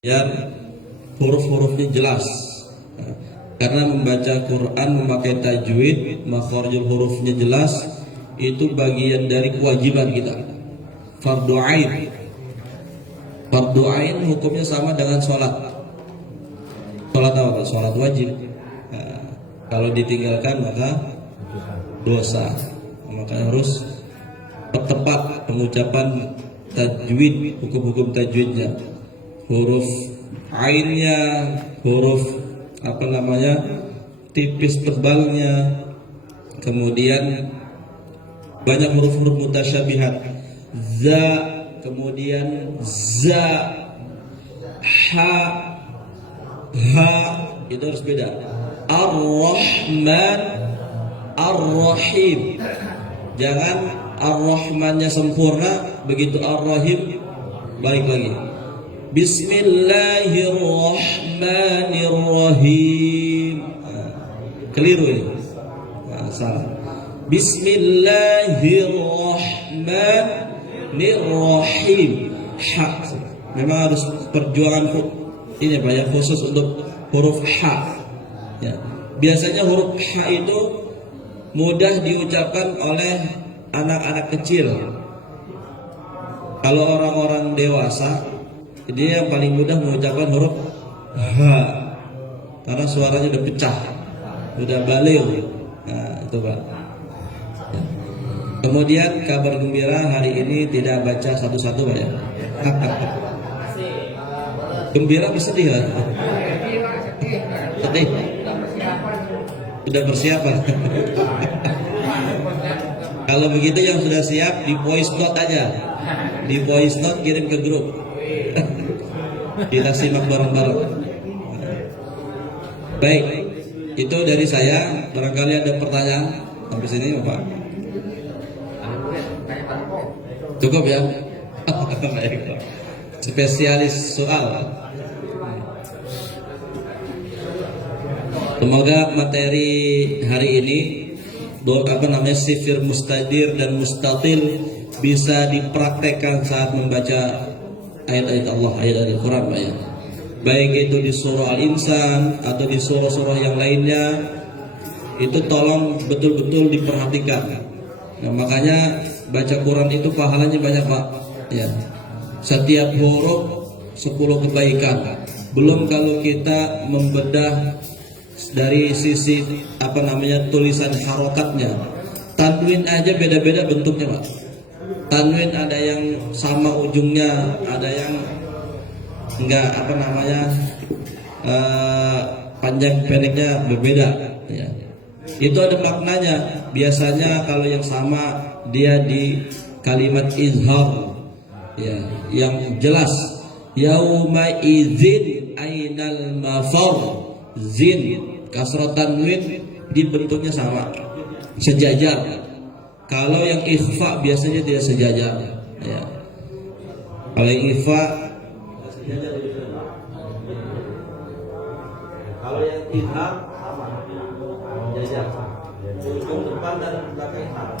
Biar huruf-hurufnya jelas. Karena membaca Quran memakai tajwid, makharijul hurufnya jelas, itu bagian dari kewajiban kita. Fardu ain. Fardu ain hukumnya sama dengan sholat. Sholat apa? Sholat wajib. Nah, kalau ditinggalkan maka dosa. Maka harus tepat pengucapan tajwid, hukum-hukum tajwidnya. Huruf ainnya, huruf tipis tebalnya, kemudian banyak huruf-huruf mutasyabihat, za, kemudian za, ha, ha, itu harus beda. Ar-Rahman, Ar-Rahim, jangan Ar-Rahmannya sempurna, begitu Ar-Rahim balik lagi. Bismillahirrahmanirrahim. Keliru ini. Salah. Bismillahirrahmanirrahim. Ha. Memang harus perjuangan ini banyak khusus untuk huruf ha. Ya. Biasanya huruf ha itu mudah diucapkan oleh anak-anak kecil. Kalau orang-orang dewasa, dia yang paling mudah mengucapkan huruf ha, karena suaranya udah pecah, udah balik. Nah, itu Pak. Kemudian kabar gembira hari ini tidak baca satu-satu Pak ya. Gembira apa sedih lah? Sedih. Sudah persiapan. Kalau begitu yang sudah siap di voice note aja. Di voice note kirim ke grup. Kita simak bareng-bareng. Baik, itu dari saya. Barangkali ada pertanyaan sampai sini, Pak. Cukup ya. Baik. Spesialis soal. Semoga materi hari ini sifir mustadir dan mustatil bisa dipraktekkan saat membaca ayat-ayat Allah, ayat-ayat Al-Quran Pak ya. Baik itu di surah Al-Insan atau di surah-surah yang lainnya, itu tolong betul-betul diperhatikan. Nah, makanya baca Quran itu pahalanya banyak Pak ya. Setiap huruf 10 kebaikan. Belum kalau kita membedah dari sisi tulisan harokatnya. Tanwin aja beda-beda bentuknya Pak. Tanwin ada yang sama ujungnya, ada yang enggak panjang pendeknya berbeda ya. Itu ada maknanya. Biasanya kalau yang sama dia di kalimat izhar ya, yang jelas. Yauma idzin ainal mafar. Zin kasrah tanwin di bentuknya sama, sejajar. Kalau yang ikhfa biasanya tidak sejajar ya. Kalau yang ikhfa sejajar, kalau yang idhar sama, sejajar. Ujung depan dan belakang sama.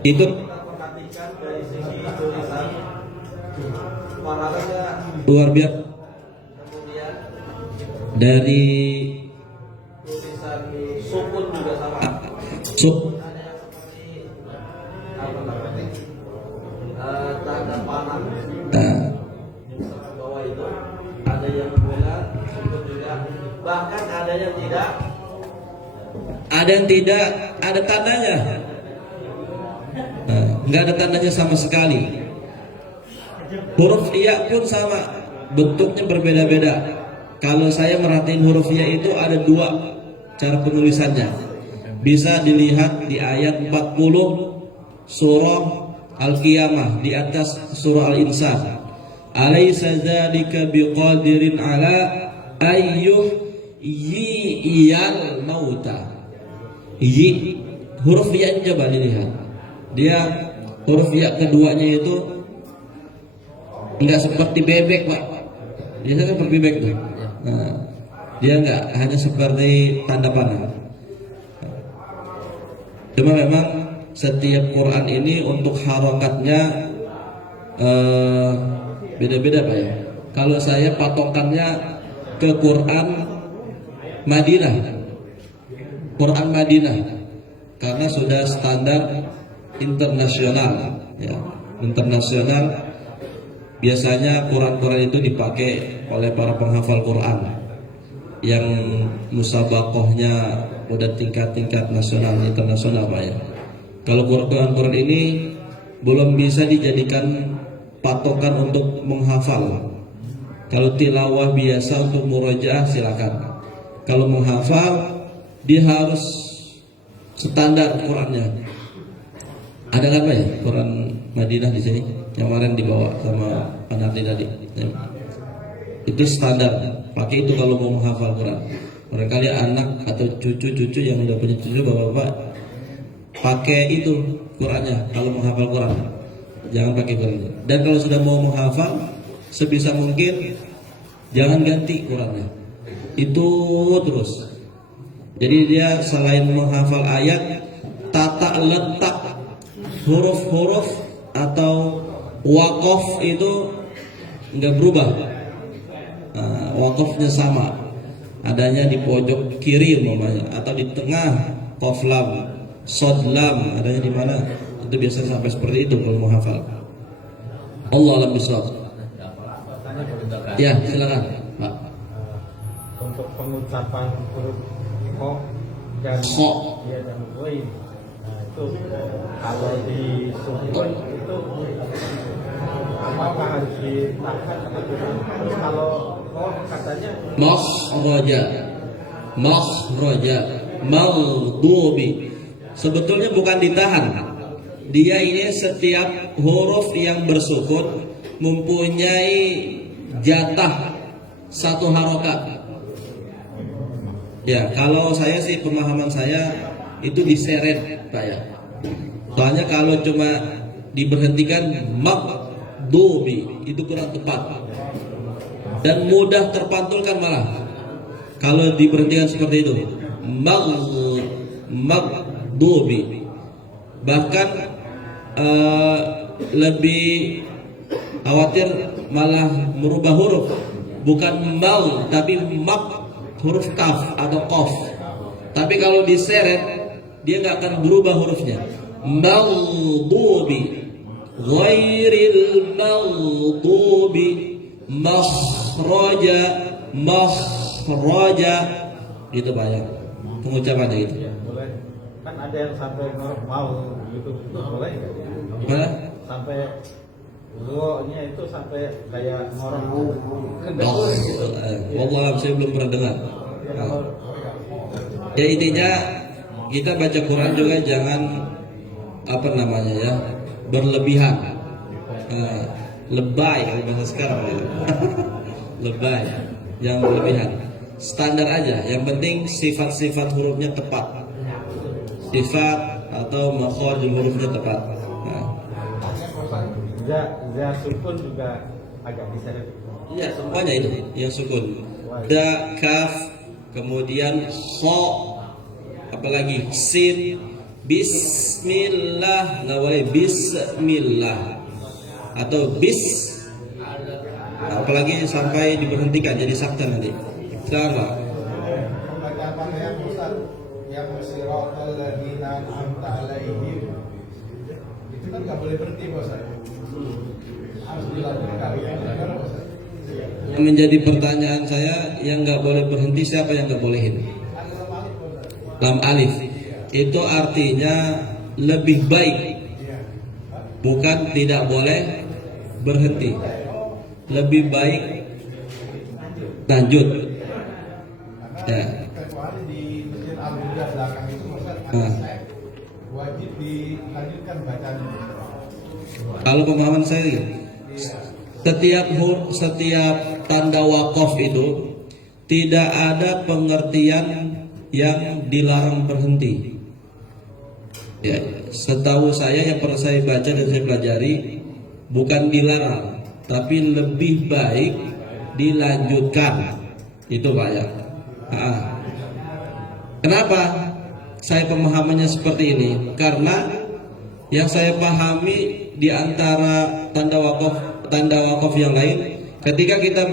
Itu kita perhatikan dari sisi tulisan warnanya luar biasa. Kemudian dari tulisan sukun juga sama. Tanda panah bawah itu ada yang bulat, sukun juga, bahkan ada yang tidak ada tandanya. Nggak ada tandanya sama sekali. Huruf iya pun sama, bentuknya berbeda-beda. Kalau saya merhatiin huruf ya itu ada 2 cara penulisannya. Bisa dilihat di ayat 40 surah Al-Qiyamah, di atas surah Al-Insan. Alaysa dzalika biqadirin ala ayyuhyiyal mauta. Huruf ya coba dilihat. Dia huruf ya keduanya itu enggak seperti bebek Pak. Biasanya kan seperti bebek tuh. Nah, dia enggak hanya seperti tanda panah. Cuma memang setiap Quran ini untuk harokatnya beda-beda Pak ya. Kalau saya patokannya ke Quran Madinah, Quran Madinah, karena sudah standar internasional, ya, internasional. Biasanya Quran-Quran itu dipakai oleh para penghafal Quran yang musabakohnya udah tingkat-tingkat nasional, internasional, Pak ya. Kalau Quran-Quran ini belum bisa dijadikan patokan untuk menghafal. Kalau tilawah biasa untuk murojaah silakan. Kalau menghafal dia harus standar Qurannya. Ada kan Pak ya Quran Madinah di sini yang kemarin dibawa sama Pak Nardi tadi. Itu standar. Pakai itu kalau mau menghafal Quran. Barangkali anak atau cucu-cucu yang udah punya cucu bapak-bapak pakai itu Qurannya kalau menghafal Quran. Jangan pakai Quran. Dan kalau sudah mau menghafal, sebisa mungkin jangan ganti Qurannya. Itu terus. Jadi dia selain menghafal ayat, tata letak huruf-huruf atau waqaf itu enggak berubah. Nah, waqafnya sama. Adanya di pojok kiri umpamanya atau di tengah qaf lam, shad lam, adanya di mana? Itu biasanya sampai seperti itu kalau menghafal. Allah alam bisawab. Ya, silakan, Pak. Untuk pengucapan huruf kho dan ya dan ghain. Nah, itu kalau di sukun itu apakah harus ditahan atau tidak? Terus kalau kho katanya makhraja maghdubi. Sebetulnya bukan ditahan. Dia ini setiap huruf yang bersukun mempunyai jatah satu harokat. Ya, kalau saya sih pemahaman saya itu diseret, Pak ya. Soalnya kalau cuma diberhentikan maghdubi itu kurang tepat dan mudah terpantulkan malah. Kalau diberhentikan seperti itu maghdubi, bahkan lebih khawatir malah merubah huruf, bukan mal tapi mak, huruf kaf atau qaf. Tapi kalau diseret dia nggak akan berubah hurufnya. Maghdubi ghairil maghdubi makhraja gitu Pak ya. Pengucapannya itu. Ya, boleh. Kan ada yang sampai normal gitu. Itu boleh enggak? Gimana? Sampai nya itu sampai kayak ngorong Wallah saya belum pernah dengar. Ya intinya kita baca Quran juga jangan apa namanya ya berlebihan, lebay kalau bahasa sekarang ya. Lebay, jangan berlebihan. Standar aja. Yang penting sifat-sifat hurufnya tepat. Sifat atau makhraj hurufnya tepat. Za sukun juga agak diseret. Iya, semuanya itu yang sukun. Da, kaf, kemudian kha, apalagi sin, bismillah, nggak boleh bismillah atau bis, apalagi sampai diberhentikan jadi sakta nanti. Sama. Pembacaan yang besar yang siratal ladzina an'amta alaihim itu kan nggak boleh berhenti bos. Harus dilanjutkan. Yang menjadi pertanyaan saya, yang nggak boleh berhenti siapa yang nggak bolehin? Lam alif. Itu artinya lebih baik, bukan tidak boleh berhenti. Lebih baik lanjut. Ya. Kecuali di masjid Al-Huda belakang itu wajib dilanjutkan bacanya. Kalau pemahaman saya, setiap tanda wakaf itu tidak ada pengertian yang dilarang berhenti. Ya, setahu saya yang pernah saya baca dan saya pelajari, bukan dilarang, tapi lebih baik dilanjutkan. Itu Pak ya. Kenapa saya pemahamannya seperti ini? Karena yang saya pahami di antara tanda wakaf yang lain Ketika kita